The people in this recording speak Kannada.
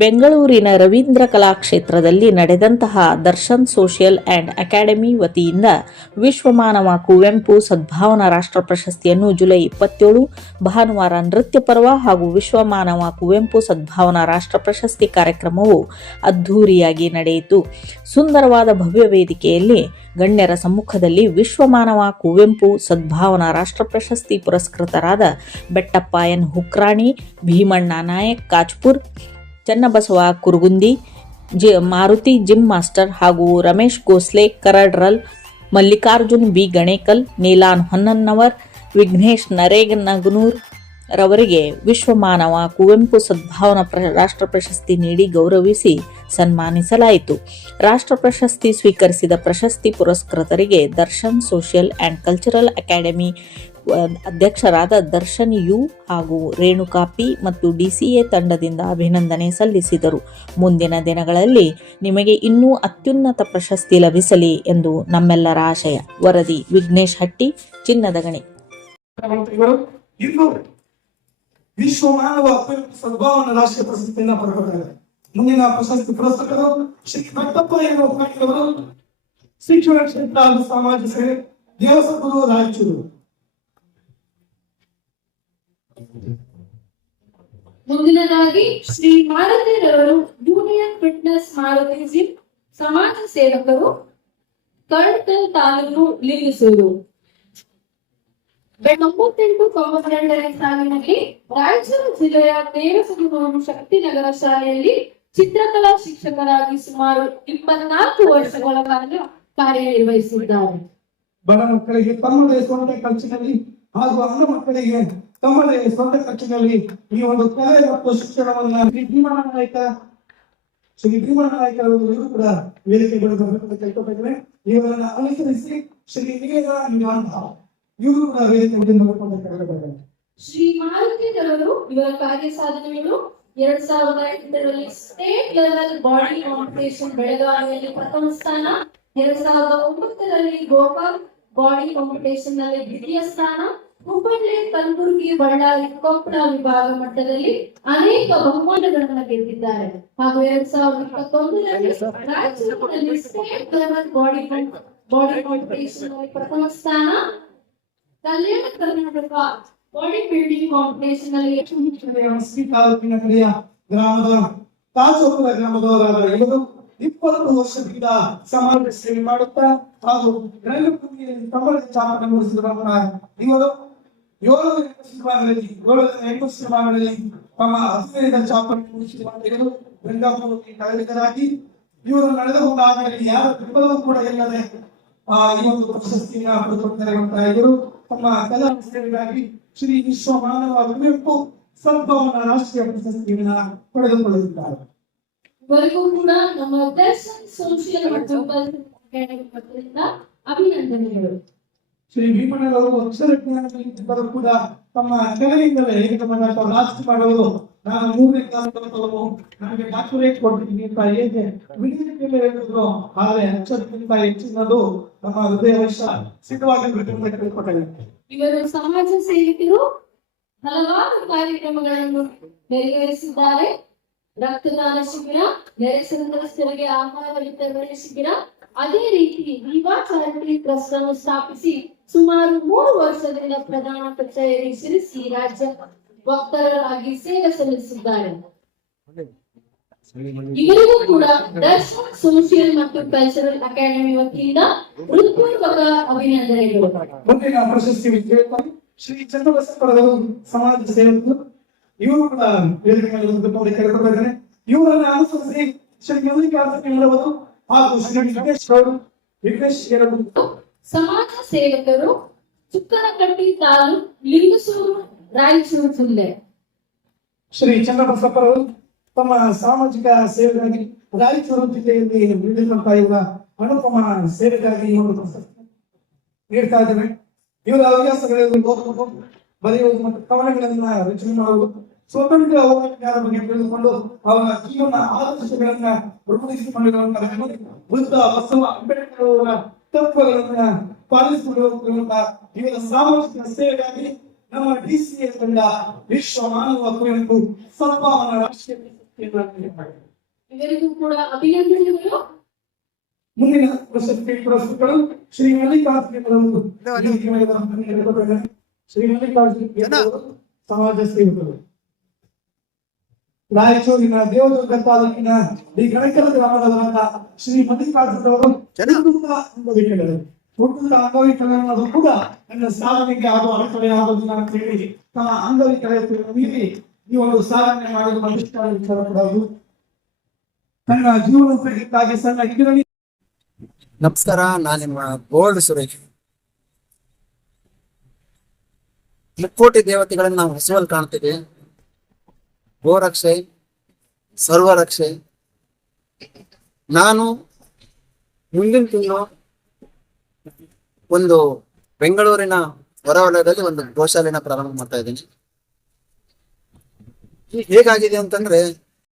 ಬೆಂಗಳೂರಿನ ರವೀಂದ್ರ ಕಲಾಕ್ಷೇತ್ರದಲ್ಲಿ ನಡೆದಂತಹ ದರ್ಶನ್ ಸೋಷಿಯಲ್ ಆ್ಯಂಡ್ ಅಕಾಡೆಮಿ ವತಿಯಿಂದ ವಿಶ್ವಮಾನವ ಕುವೆಂಪು ಸದ್ಭಾವನಾ ರಾಷ್ಟ್ರ ಪ್ರಶಸ್ತಿಯನ್ನು ಜುಲೈ ಇಪ್ಪತ್ತೇಳು, ಭಾನುವಾರ ನೃತ್ಯ ಪರ್ವ ಹಾಗೂ ವಿಶ್ವಮಾನವ ಕುವೆಂಪು ಸದ್ಭಾವನಾ ರಾಷ್ಟ್ರ ಪ್ರಶಸ್ತಿ ಕಾರ್ಯಕ್ರಮವು ಅದ್ಧೂರಿಯಾಗಿ ನಡೆಯಿತು. ಸುಂದರವಾದ ಭವ್ಯ ವೇದಿಕೆಯಲ್ಲಿ ಗಣ್ಯರ ಸಮ್ಮುಖದಲ್ಲಿ ವಿಶ್ವಮಾನವ ಕುವೆಂಪು ಸದ್ಭಾವನಾ ರಾಷ್ಟ್ರ ಪ್ರಶಸ್ತಿ ಪುರಸ್ಕೃತರಾದ Bettappa N Hukrani Bhimanna Nayak, Kajpur Channabasava Kurugundi, G, Maruti gym master ಹಾಗೂ ರಮೇಶ್ ಗೋಸ್ಲೆ, ಕರಡ್ರಲ್, ಮಲ್ಲಿಕಾರ್ಜುನ್ ಬಿ, ಗಣೇಕಲ್, ನೀಲಾನ್ ಹೊನ್ನನ್ನವರ್ ವಿಘ್ನೇಶ್ ನರೇಗನಗನೂರ್ ರವರಿಗೆ ವಿಶ್ವಮಾನವ ಕುವೆಂಪು ಸದ್ಭಾವನಾ ರಾಷ್ಟ್ರ ಪ್ರಶಸ್ತಿ ನೀಡಿ ಗೌರವಿಸಿ ಸನ್ಮಾನಿಸಲಾಯಿತು. ರಾಷ್ಟ್ರ ಪ್ರಶಸ್ತಿ ಸ್ವೀಕರಿಸಿದ ಪ್ರಶಸ್ತಿ ಪುರಸ್ಕೃತರಿಗೆ Darshan social and cultural academy ಅಧ್ಯಕ್ಷರಾದ ದರ್ಶನ್ ಯು ಹಾಗೂ ರೇಣುಕಾ ಪಿ ಮತ್ತು ಡಿಸಿಎ ತಂಡದಿಂದ ಅಭಿನಂದನೆ ಸಲ್ಲಿಸಿದರು. ಮುಂದಿನ ದಿನಗಳಲ್ಲಿ ನಿಮಗೆ ಇನ್ನೂ ಅತ್ಯುನ್ನತ ಪ್ರಶಸ್ತಿ ಲಭಿಸಲಿ ಎಂದು ನಮ್ಮೆಲ್ಲರ ಆಶಯ. ವರದಿ ವಿಘ್ನೇಶ್ ಹಟ್ಟಿ, ಚಿನ್ನದ ಗಣಿ. ವಿಶ್ವ ಮಾನವ ಸದ್ಭಾವನಾ ರಾಷ್ಟ್ರೀಯ ಪ್ರಶಸ್ತಿಯನ್ನ ಪಡೆದಿದ್ದಾರೆ. ಮುಂದಿನ ಪ್ರಶಸ್ತಿ ಪುರಸ್ಕೃತರು ಶ್ರೀ ಭಟ್ಟಪ್ಪ ಶಿಕ್ಷಣ ಕ್ಷೇತ್ರ ಹಾಗೂ ಸಮಾಜ ಸೇವೆ ದೇವಸಗುರು ರಾಯಚೂರು. ಮುಂದಿನದಾಗಿ ಶ್ರೀ ಮಾರುತಿರವರು ಯೂನಿಯನ್ ಫಿಟ್ನೆಸ್ ಮಾರುತಿ ಜಿಮ್ ಸಮಾಜ ಸೇವಕರು ಕಳ್ಕಲ್ ತಾಲೂಕು ನಿಲ್ಲಿಸುವುದು. ತೊಂಬತ್ತೆಂಟು ತೊಂಬತ್ತೆರಡನೇ ಸಾಲಿನಲ್ಲಿ ರಾಯಚೂರು ಜಿಲ್ಲೆಯ ದೇವಸಗುರು ಶಕ್ತಿನಗರ ಶಾಲೆಯಲ್ಲಿ ಚಿತ್ರಕಲಾ ಶಿಕ್ಷಕರಾಗಿ ಸುಮಾರು ಇಪ್ಪತ್ನಾಲ್ಕು ವರ್ಷಗಳ ಕಾಲ ಕಾರ್ಯನಿರ್ವಹಿಸಿದ್ದಾರೆ. ಬಡ ಮಕ್ಕಳಿಗೆ ತಮ್ಮದೇ ಸ್ವಂತ ಖರ್ಚಿನಲ್ಲಿ ಹಾಗೂ ಅಂಧ ಮಕ್ಕಳಿಗೆ ತಮ್ಮದೇ ಸ್ವಂತ ಖರ್ಚಿನಲ್ಲಿ ಈ ಒಂದು ಕಲೆ ಮತ್ತು ಶಿಕ್ಷಣವನ್ನ ವಿದ್ಯಮಾನ ನಾಯಕ, ಶ್ರೀ ಭೀಮಣ್ಣ ನಾಯಕ ಅವರು ಇವರು ಕೂಡ ವೇದಿಕೆ ಕೇಳ್ಕೊಬೇಕಂದ್ರೆ ಇವರನ್ನ ಅನುಸರಿಸಿ ಶ್ರೀ ನಿವೇದ ನಿವಾಂತ ಇವರು ಕೂಡ ವೇದಿಕೆ ಕೇಳ್ಕೊಬೇಕು ಶ್ರೀ ಮಾರುತಿರವರು ಇವರ ಕಾರ್ಯ ಸಾಧನೆಗಳು ಎರಡ್ ಸಾವಿರದ ಎಂಟರಲ್ಲಿ ಸ್ಟೇಟ್ ಲೆವೆಲ್ ಬಾಡಿ ಕಾಂಪಿಟೇಷನ್ ಬೆಳಗಾವಿಯಲ್ಲಿ ಪ್ರಥಮ ಸ್ಥಾನ, ಎರಡ್ ಸಾವಿರದ ಒಂಬತ್ತರಲ್ಲಿ ಗೋಕಾಕ್ ಬಾಡಿ ಕಾಂಪಿಟೇಷನ್ನಲ್ಲಿ ದ್ವಿತೀಯ ಸ್ಥಾನ ಹುಬ್ಬಳ್ಳಿ ಕಲಬುರಗಿ ಬಳ್ಳಾರಿ ಕೊಪ್ಪಳ ವಿಭಾಗ ಮಟ್ಟದಲ್ಲಿ ಅನೇಕ ಬಹುಮಾನಗಳನ್ನು ಗೆದ್ದಿದ್ದಾರೆ. ಹಾಗೂ ಎರಡ್ ಸಾವಿರದ ಇಪ್ಪತ್ತೊಂದರಲ್ಲಿ ರಾಯಚೂರಿನಲ್ಲಿ ಸ್ಟೇಟ್ ಲೆವೆಲ್ ಬಾಡಿ ಬಾಡಿ ಕಾಂಪಿಟೇಷನ್ನಲ್ಲಿ ಪ್ರಥಮ ಸ್ಥಾನ. Kalyana Karnataka body building competition ಅಲ್ಲಿ ತಾಲೂಕಿನ ಕಡೆಯ ಗ್ರಾಮದ ತಾಸೋಪುರ ಗ್ರಾಮದವರಾದ ಇವರು ಇಪ್ಪತ್ತು ವರ್ಷದಿಂದ ಸಮಾಜ ಸೇವೆ ಮಾಡುತ್ತಾ ಹಾಗೂ ರೈಲು ಭೂಮಿಯಲ್ಲಿ ತಮ್ಮದೇ ಮೂಡಿಸಿರುವ ಇವರು ಏಳು ಸಿನಿಮಾಗಳಲ್ಲಿ ಏಳು, ಎಂಟು ಸಿನಿಮಾಗಳಲ್ಲಿ ತಮ್ಮ ಹದಿನೈದ ಚಾಪನ್ನು ಗಂಗಾಪುರಕ್ಕೆ ಕಲಾವಿದರಾಗಿ ಇವರು ನಡೆದುಕೊಂಡ ಆಮೇಲೆ ಯಾರ ಬೆಂಬಲವೂ ಕೂಡ ಇಲ್ಲದೆ ಆ ಈ ಒಂದು ಅಂತ ಇವರು ತಮ್ಮ ಕಲಾ ಶ್ರೀ ವಿಶ್ವ ಮಾನವ ಕುವೆಂಪು ಸದ್ಭಾವನಾ ರಾಷ್ಟ್ರೀಯ ಪ್ರಶಸ್ತಿಯನ್ನ ಪಡೆದುಕೊಳ್ಳುತ್ತಿದ್ದಾರೆ ಇವರಿಗೂ ಕೂಡ ನಮ್ಮ ದರ್ಶನ್ ಸೋಷಿಯಲ್ ಮತ್ತು ಅಭಿನಂದನೆಗಳು. ಶ್ರೀ ಭೀಮಣ್ಣರವರು ಅಕ್ಷರ ಜ್ಞಾನದಲ್ಲಿ ಇದ್ದರೂ ಕೂಡ ತಮ್ಮ ಕಲೆಯಿಂದಲೇ ಹೇಗೆ ತಮ್ಮ ರಾಜಕೀಯ ಮಾಡುವುದು ನಾನು ಮೂರನೇ ಕ್ಲಾಸ್ ಕಲಿತವನು ನನಗೆ ಡಾಕ್ಟರೇಟ್ ಕೊಡ್ತೀನಿ ಅಂತ ಹೇಗೆ ವಿಡಿಯೋದಲ್ಲಿ ಹೇಳಿದ್ರು ಆದರೆ ಅಕ್ಷರಕ್ಕಿಂತ ಹೆಚ್ಚಿನದು ನಮ್ಮ ಹೃದಯ ವಶ ಸಿದ್ಧವಾಗಿರ್ಬೇಕು ಅಂತ ಕೇಳ್ಕೊಟ್ಟೆ ಇವರು ಸಮಾಜ ಸೇವಕರು ಹಲವಾರು ಕಾರ್ಯಕ್ರಮಗಳನ್ನು ನೆರವೇರಿಸಿದ್ದಾರೆ ರಕ್ತದಾನ ಶಿಬಿರ ನೆರೆ ಸಂತ್ರಸ್ತರಿಗೆ ಆಹಾರ ವಿತರಣೆ ಶಿಬಿರ ಅದೇ ರೀತಿ ವಿವಾ ಚಾರಿಟಿ ಟ್ರಸ್ಟ್ ಅನ್ನು ಸ್ಥಾಪಿಸಿ ಸುಮಾರು ಮೂರು ವರ್ಷದಿಂದ ಪ್ರಧಾನ ಕಚೇರಿ ಸಿರಿಸಿ ರಾಜ್ಯ ವಕ್ತಾರರಾಗಿ ಸೇವೆ ಸಲ್ಲಿಸಿದ್ದಾರೆ. ಇವರಿಗೂ ಕೂಡ ದರ್ಶನ್, ಸೋಷಿಯಲ್ ಮತ್ತು ಕಲ್ಚರಲ್ ಅಕಾಡೆಮಿ ವತಿಯಿಂದ ಹೃತ್ಪೂರ್ವಕ ಅಭಿನಂದನೆಗಳು. ಮುಂದಿನ ಪ್ರಶಸ್ತಿ ವಿಜೇತ ಶ್ರೀ ಚಂದ್ರಬಸಪ್ಪರವರು ಸಮಾಜ ಸೇವಕರು. ಇವರು ಕೂಡ ವೇದಿಕೆ ಮೇಲೆ ಕೇಳ್ಕೊಳ್ತಿದ್ದಾರೆ ಇವರನ್ನ ಅನುಸರಿಸಿ ಶ್ರೀ ಮಲ್ಲಿಕಾರ್ಜುನ ಹೇಳುವರು ಹಾಗೂ ಶ್ರೀ ವಿಘ್ನೇಶ್ ಅವರು ವಿಘ್ನೇಶ್ ಹೇಳುವುದು ಸಮಾಜ ಸೇವಕರು ಚುಕ್ಕನಕಟ್ಟಿ ತಾಲೂಕ್ ಲಿಂಗಸೂರು ರಾಯಚೂರು ಜಿಲ್ಲೆ. ಶ್ರೀ ಚನ್ನಬಸಪ್ಪರವರು ತಮ್ಮ ಸಾಮಾಜಿಕ ಸೇವೆಗಾಗಿ ರಾಯಚೂರು ಜಿಲ್ಲೆಯಲ್ಲಿ ನೀಡಿರುವಂತಹ ಇವರ ಅನುಪಮ ಸೇವೆಗಾಗಿ ಈ ಒಂದು ನೀಡ್ತಾ ಇದ್ದೇವೆ. ಇವರ ಹವ್ಯಾಸಗಳಲ್ಲಿ ಓದುವುದು ಬರೆಯುವುದು ಮತ್ತು ಕವನಗಳನ್ನ ರಚನೆ ಮಾಡುವುದು. ಸ್ವತಂತ್ರ ಹೋರಾಟಗಾರ ಬಗ್ಗೆ ತಿಳಿದುಕೊಂಡು ಅವರ ಜೀವನ ಆದರ್ಶಗಳನ್ನ ರೂಪಿಸಿಕೊಂಡಿರುವಂತಹ ಬುದ್ಧ ಬಸವ ಅಂಬೇಡ್ಕರ್ ಅವರ ತತ್ವಗಳನ್ನ ಪಾಲಿಸಲು ಈ ಇವರ ಸಾಮಾಜಿಕ ಸೇವೆಗಾಗಿ ನಮ್ಮ ಎ ತಂಡ ವಿಶ್ವ ಮಾನವ ಕುರಿತು ಸದ್ಭಾವನ ರಾಷ್ಟ್ರೀಯ ಇವರಿಗೂ ಕೂಡ ಅಭಿನಂದನೆಗಳು. ಮುಂದಿನ ಪ್ರಶಸ್ತಿ ಪುರಸ್ಕೃತರು ಶ್ರೀ ಮಲ್ಲಿಕಾರ್ಜುನರವರು ವೇದಿಕೆ ಮೇಲೆ ಬಂದಿದ್ದಾರೆ. ಶ್ರೀ ಮಲ್ಲಿಕಾರ್ಜುನ ಸಮಾಜ ಸೇವಕರು. ರಾಯಚೂರಿನ ದೇವದುರ್ಗ ತಾಲೂಕಿನ ಡಿ. ಗಣಕರ ಗ್ರಾಮದವರಾದ ಶ್ರೀ ಮಲ್ಲಿಕಾರ್ಜುನವರು ಹುಟ್ಟುತ್ತ ಅಂಗವಿಕಲರು ಕೂಡ ನನ್ನ ಸಾಧನೆಗೆ ಆಗುವ ಅಡೆತಡೆ ಆಗೋದಿಲ್ಲ ಅಂತ ಹೇಳಿ ತಮ್ಮ ಅಂಗವಿಕಲತೆಯನ್ನು ಮೀರಿ ಈ ಒಂದು ಸಾಧನೆ ಮಾಡಲು ಮನುಷ್ಯ ಕೂಡ ಹೌದು. ತನ್ನ ಜೀವನೋಪಯೋಗಕ್ಕಾಗಿ ಸಣ್ಣ ಗಿರಣಿ ನಮಸ್ಕಾರ ನಾನು ನಿಮ್ಮ ಗೋಲ್ಡ್ ಸುರೇಶ್. ಮುಕ್ಕೋಟಿ ದೇವತೆಗಳನ್ನು ನಾವು ಹಸುವಲ್ಲಿ ಕಾಣ್ತೀವಿ ಗೋರಕ್ಷೆ, ಸರ್ವರಕ್ಷೆ. ನಾನು ಮುಂದಿನ ತಿಂಗಳು ಒಂದು ಬೆಂಗಳೂರಿನ ಹೊರವಲಯದಲ್ಲಿ ಒಂದು ಗೋಶಾಲೆನ ಪ್ರಾರಂಭ ಮಾಡ್ತಾ ಇದ್ದೀನಿ. ಹೇಗಾಗಿದೆ ಅಂತಂದ್ರೆ